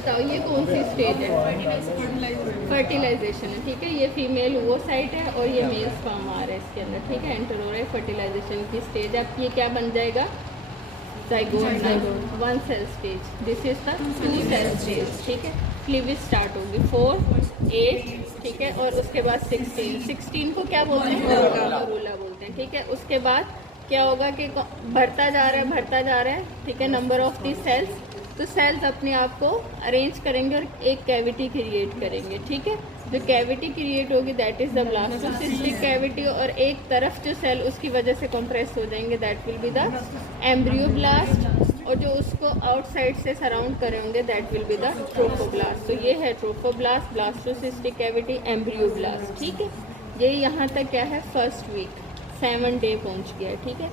बताओ ये कौन सी स्टेज है? फर्टिलाइजेशन है, ठीक है। ये फीमेल वो साइड है और ये मेल स्पर्म आ रहा है इसके अंदर, ठीक है। एंटर हो रहा है, फर्टिलाइजेशन की स्टेज। अब ये क्या बन जाएगा? Zygote, one cell stage. This is the two cell stage, ठीक है। क्लीवेज स्टार्ट होगी 4, 8, ठीक है। और उसके बाद 16 को क्या बोलते हैं? अरूला बोलते हैं, ठीक है। उसके बाद क्या होगा कि बढ़ता जा रहा है, ठीक है, नंबर ऑफ दी सेल्स। तो सेल्स अपने आप को अरेंज करेंगे और एक कैविटी क्रिएट करेंगे, ठीक है। जो कैविटी क्रिएट होगी that is the blastocystic cavity, और एक तरफ जो सेल उसकी वजह से कंप्रेस हो जाएंगे that will be the embryoblast, और जो उसको आउटसाइड से सराउंड करे होंगे that will be the trophoblast. तो ये है ट्रोफोब्लास्ट, ब्लास्टोसिस्टिक कैविटी, एम्ब्रियोब्लास्ट, ठीक है। ये यहाँ तक क्या है? फर्स्ट वीक, 7 डे पहुंच गया है, ठीक है।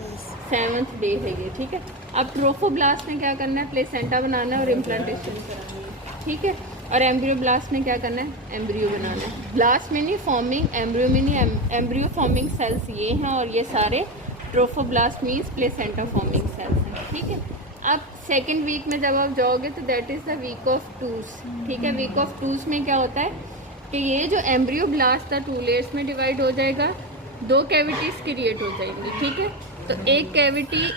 7th डे है ये, ठीक है। अब ट्रोफोब्लास्ट ने क्या करना है? प्लेसेंटा बनाना है और इम्प्लांटेशन करानी है, ठीक है। और एम्ब्रियोब्लास्ट ने क्या करना है? एम्ब्रियो बनाना है। ब्लास्ट में नहीं फॉर्मिंग, एम्ब्रियो में नहीं, एम्ब्रियो फॉर्मिंग सेल्स ये हैं, और ये सारे trophoblast means placenta forming sales हैं, ठीक है। अब सेकेंड वीक में जब आप जाओगे तो that is the week of twos, ठीक है। वीक ऑफ टूस में क्या होता है कि ये जो एम्ब्रियोब्लास्ट था 2 लेयर्स में डिवाइड हो जाएगा, 2 कैविटीज़ क्रिएट हो जाएंगी, ठीक है। तो एक कैविटी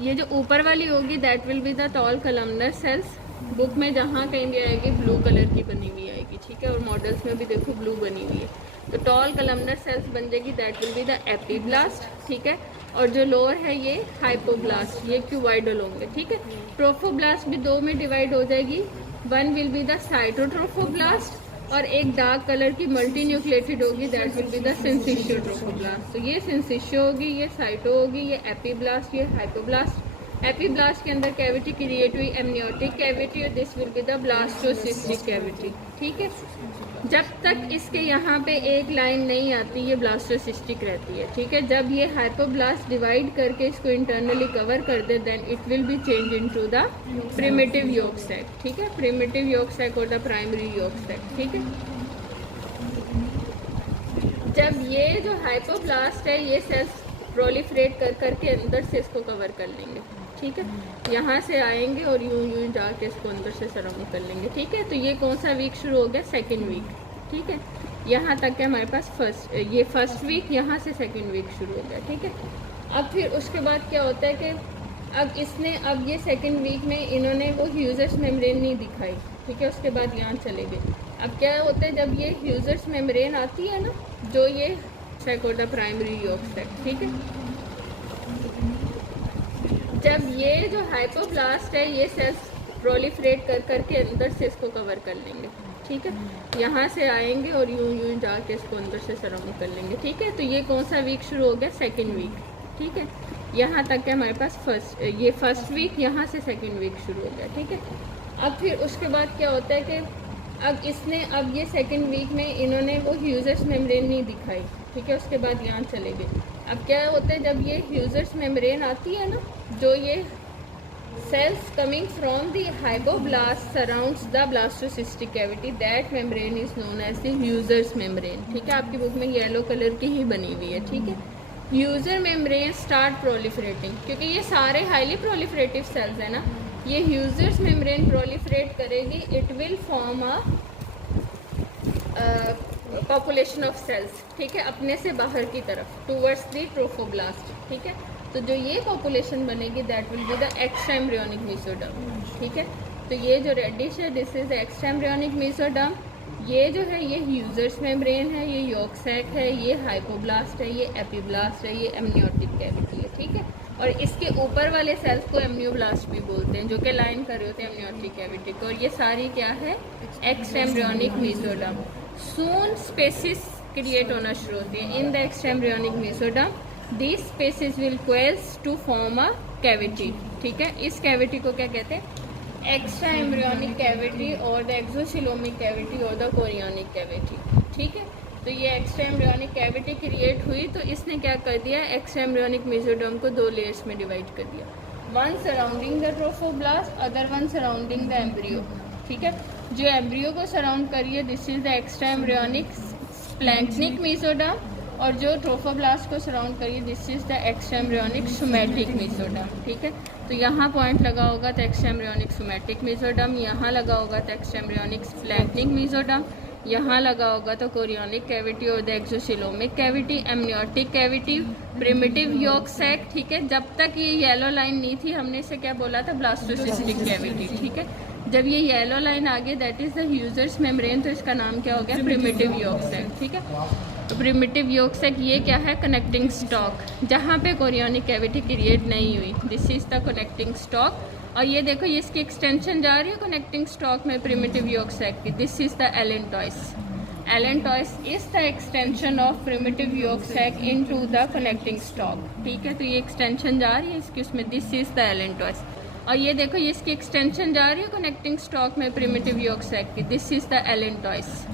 ये जो ऊपर वाली होगी that will be the tall columnar cells. Book में जहाँ कहीं भी आएगी ब्लू कलर की बनी हुई आएगी, ठीक है। और मॉडल्स में भी देखो ब्लू बनी हुई है। तो टॉल कलमनर सेल्स बन जाएगी that will be the epiblast, ठीक है। और जो लोअर है ये हाइपोब्लास्ट, ये क्यूबाइडल होंगे, ठीक है। ट्रोफोब्लास्ट भी 2 में डिवाइड हो जाएगी। 1 विल बी द साइटोट्रोफोब्लास्ट, और एक डार्क कलर की मल्टी न्यूक्लिएटेड होगी that will be the syncytio trophoblast. तो ये सिंसिशियो होगी, ये साइटो होगी, ये एपीब्लास्ट, ये हाइपोब्लास्ट। एपीब्लास्ट के अंदर कैविटी क्रिएट हुई एमनियोटिक कैविटी, और this will be the blastocystic cavity, ठीक है। जब तक इसके यहाँ पे एक लाइन नहीं आती ये ब्लास्टोसिस्टिक रहती है, ठीक है। जब ये हाइपोब्लास्ट डिवाइड करके इसको इंटरनली कवर कर दे then it will be change into the primitive yolk sac, ठीक है। प्रिमिटिव यॉक सैक और द प्राइमरी यॉक सैक, ठीक है। जब ये जो हाइपोब्लास्ट है ये सेल्स प्रोलिफरेट कर करके अंदर से इसको कवर कर लेंगे, ठीक है। यहाँ से आएंगे और यूं यूं जाके इसको अंदर से सराउंड कर लेंगे, ठीक है। तो ये कौन सा वीक शुरू हो गया? सेकेंड वीक, ठीक है। यहाँ तक के हमारे पास फर्स्ट वीक, यहाँ से सेकेंड वीक शुरू हो गया, ठीक है। अब फिर उसके बाद क्या होता है कि अब ये सेकेंड वीक में इन्होंने वो ह्यूजर्स मेम्ब्रेन नहीं दिखाई, ठीक है। उसके बाद यहाँ चले गए। अब क्या होता है जब ये ह्यूजर्स मेम्ब्रेन आती है ना, जो ये सैक और द प्राइमरी यॉक सैक, ठीक है। जब ये जो हाइपोब्लास्ट है ये सेल्स प्रोलिफरेट कर करके अंदर से इसको कवर कर लेंगे, ठीक है। यहाँ से आएंगे और यूं यूं जाके इसको अंदर से सराउंड कर लेंगे, ठीक है। तो ये कौन सा वीक शुरू हो गया? सेकेंड वीक, ठीक है। यहाँ तक के हमारे पास फर्स्ट वीक, यहाँ से सेकेंड वीक शुरू हो गया, ठीक है। अब फिर उसके बाद क्या होता है कि अब ये सेकेंड वीक में इन्होंने वो ह्यूजर्स मेम्ब्रेन नहीं दिखाई, ठीक है। उसके बाद यहाँ चले गए। अब क्या होता है जब ये ह्यूजर्स मेम्ब्रेन आती है ना, जो ये cells coming from the hypoblast surrounds the blastocystic cavity, that membrane is known as the Heuser's membrane, ठीक है। आपकी बुक में येलो कलर की ही बनी हुई है, ठीक है। ह्यूजर मेम्ब्रेन स्टार्ट प्रोलिफरेटिंग, क्योंकि ये सारे हाईली प्रोलिफरेटिव सेल्स है ना, ये ह्यूजर्स मेम्ब्रेन प्रोलिफरेट करेगी, it will form a population of cells, ठीक है, अपने से बाहर की तरफ टूवर्ड्स द ट्रोफोब्लास्ट, ठीक है। तो जो ये पॉपुलेशन बनेगी that will be the extra embryonic mesoderm, ठीक है। तो ये जो रेडिश है this is the extra embryonic mesoderm. ये जो है ये ह्यूजर्स मेम्ब्रेन है, ये यॉक सैक है, ये हाइपोब्लास्ट है, ये एपीब्लास्ट है, ये एमनियोटिक कैविटी है, ठीक है। और इसके ऊपर वाले सेल्स को एम्नियोब्लास्ट भी बोलते हैं, जो कि लाइन कर रहे होते हैं एमनियोटिक कैविटी को। और ये सारी क्या है? Extra embryonic mesoderm. Soon spaces create होना शुरू होती है in the extra embryonic mesoderm. This spaces will coalesce to form a cavity, ठीक है। इस कैविटी को क्या कहते हैं? एक्स्ट्रा एम्ब्रियोनिक कैविटी और द एक्सोसिलोमिक कैविटी और द कोरियोनिक कैविटी, ठीक है। तो ये एक्स्ट्रा एम्ब्रियोनिक कैविटी क्रिएट हुई तो इसने क्या कर दिया? एक्स्ट्रा एम्ब्रियोनिक मेसोडर्म को 2 लेयर्स में डिवाइड कर दिया, one surrounding the trophoblast, other one surrounding the embryo, ठीक है। जो एम्ब्रियो को सराउंड करिए this is the extra embryonic splanchnic mesoderm, और जो ट्रोफोब्लास्ट को सराउंड करिए this is the extraembryonic somatic mesoderm. ठीक है, तो यहाँ पॉइंट लगा होगा तो एक्स्ट्राएम्ब्रियोनिक सोमैटिक मेसोडर्म, यहाँ लगा होगा तो एक्स्ट्राएम्ब्रियोनिक स्प्लैंक्निक मेसोडर्म, यहाँ लगा होगा तो कोरियोनिक कैविटी और the exocoelomic cavity, amniotic cavity, primitive yolk sac. ठीक है, जब तक ये येलो लाइन नहीं थी हमने इसे क्या बोला था, ब्लास्टोसिस्टिक कैविटी। ठीक है, जब ये येलो लाइन आ गई that is the Heuser's membrane, तो इसका नाम क्या हो गया, प्रिमिटिव यॉर्क सैक। ठीक है, तो प्रिमिटिव यॉर्क सैक ये क्या है, कनेक्टिंग स्टॉक, जहाँ पे कोरियोनिक कैविटी क्रिएट नहीं हुई, this is the connecting stalk. और ये देखो ये इसकी एक्सटेंशन जा रही है कनेक्टिंग स्टॉक में प्रिमिटिव यॉर्क सैक की, this is the allantois. Allantois is the extension of primitive yolk sac into the connecting stalk. ठीक है, तो ये एक्सटेंशन जा रही है इसकी उसमें, दिस इज द एलेंटॉइस। और ये देखो ये इसकी एक्सटेंशन जा रही है कनेक्टिंग स्टॉक में प्रिमिटिव यॉर्क सैक की, this is the allantois.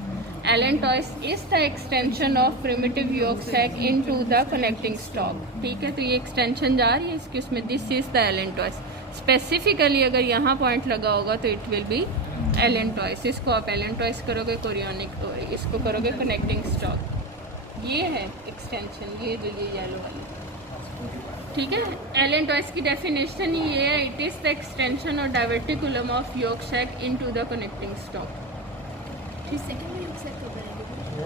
Allantois is the extension of primitive yolk sac into the connecting stalk. ठीक है, तो ये एक्सटेंशन जा रही है इसकी उसमें, this is the allantois. Specifically अगर यहाँ पॉइंट लगा होगा तो इट विल बी एलेंटॉइस। इसको आप एलेंटॉइस करोगे कोरियोनिक, और इसको करोगे कनेक्टिंग स्टॉक। ये है एक्सटेंशन, ये जो ये येलो वाली। ठीक है, एलेंटॉइस की डेफिनेशन ही ये है, इट इज़ द एक्सटेंशन और diverticulum of yolk sac into the connecting stalk.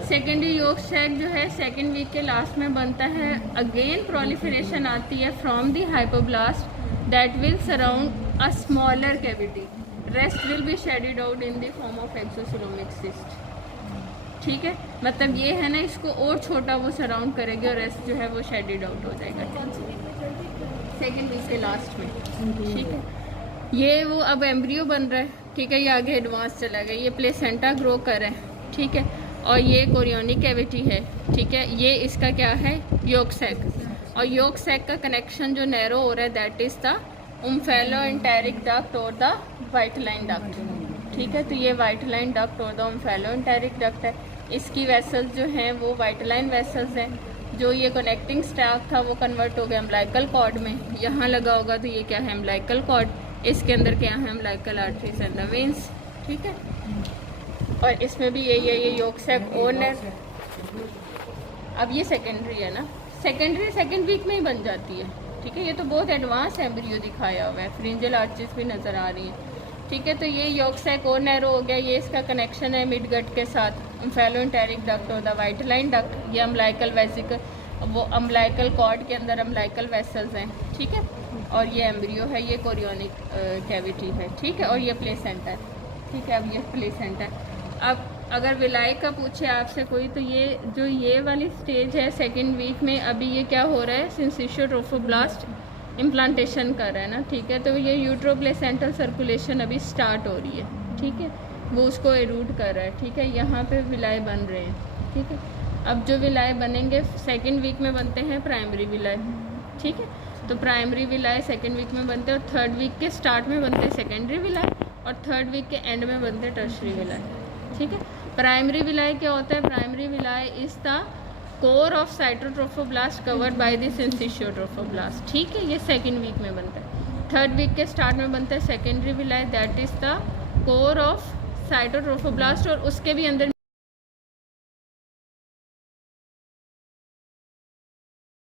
Secondary yolk sac जो है सेकेंड वीक के लास्ट में बनता है। अगेन प्रोलिफरेशन आती है from the hypoblast that will surround a smaller cavity, rest will be shaded out in the form of exocoelomic cyst। ठीक है, मतलब ये है ना, इसको और छोटा वो सराउंड करेगी और रेस्ट जो है वो शेडेड आउट हो जाएगा सेकेंड वीक के लास्ट में। ठीक है, ये वो अब एम्ब्रियो बन रहा है। ठीक है, ये आगे एडवांस चला गया, ये प्लेसेंटा ग्रो कर रहा है। ठीक है, और ये कोरियोनिक कैविटी है। ठीक है, ये इसका क्या है, यॉर्क सैक। और यॉर्क सैक का कनेक्शन जो नैरो हो रहा है दैट इज़ द ओम्फेलोएंटेरिक डक्ट और द वाइट लाइन डक्ट। ठीक है, तो ये वाइट लाइन डक्ट और द ओम्फेलोएंटेरिक डक्ट है। इसकी वेसल्स जो हैं वो वाइट लाइन वेसल्स हैं। जो ये कनेक्टिंग स्टैक था वो कन्वर्ट हो गया अम्बिलिकल कॉर्ड में, यहाँ लगा होगा तो ये क्या है, अम्बिलिकल कॉर्ड, इसके अंदर क्या है, umbilical arteries and the veins. ठीक है, और इसमें भी ये यॉर्क सैक और अब ये सेकेंडरी है ना, सेकेंडरी सेकेंड वीक में ही बन जाती है। ठीक है, ये तो बहुत एडवांस एम्ब्रियो दिखाया हुआ है, फ्रिंजल आर्चेस भी नज़र आ रही हैं। ठीक है, तो ये यॉर्क सैक और नैरो हो गया, ये इसका कनेक्शन है मिडगट के साथ, ओम्फेलोएंटेरिक डक्ट और द वाइट लाइन डक्ट। ये अम्बिलिकल वेसिकल, वो अम्बिलिकल कॉर्ड के अंदर अम्बिलिकल वेसल्स हैं। ठीक है, और ये एम्ब्रियो है, ये कोरियोनिक कैविटी है। ठीक है, और ये प्लेसेंटा है। ठीक है, अब ये प्लेसेंटा है। अब अगर विलाई का पूछे आपसे कोई, तो ये जो ये वाली स्टेज है सेकेंड वीक में, अभी ये क्या हो रहा है, सिंसिशियो ट्रोफोब्लास्ट इम्प्लांटेशन कर रहा है ना। ठीक है, तो ये यूट्रोप्लेसेंटल सर्कुलेशन अभी स्टार्ट हो रही है। ठीक है, वो उसको एरूट कर रहा है। ठीक है, यहाँ पे विलाई बन रहे हैं। ठीक है, अब जो विलाई बनेंगे सेकेंड वीक में बनते हैं प्राइमरी विलाई। ठीक है, तो प्राइमरी विलाई सेकेंड वीक में बनते हैं, और थर्ड वीक के स्टार्ट में बनते हैं सेकेंडरी विलाई, और थर्ड वीक के एंड में बनते हैं टर्शरी विलाई। ठीक है, प्राइमरी विलाई क्या होता है, primary villi is the core of cytotrophoblast covered by the syncytio trophoblast. ठीक है, ये सेकेंड वीक में बनता है। थर्ड वीक के स्टार्ट में बनता है secondary villi, that is the core of cytotrophoblast, और उसके भी अंदर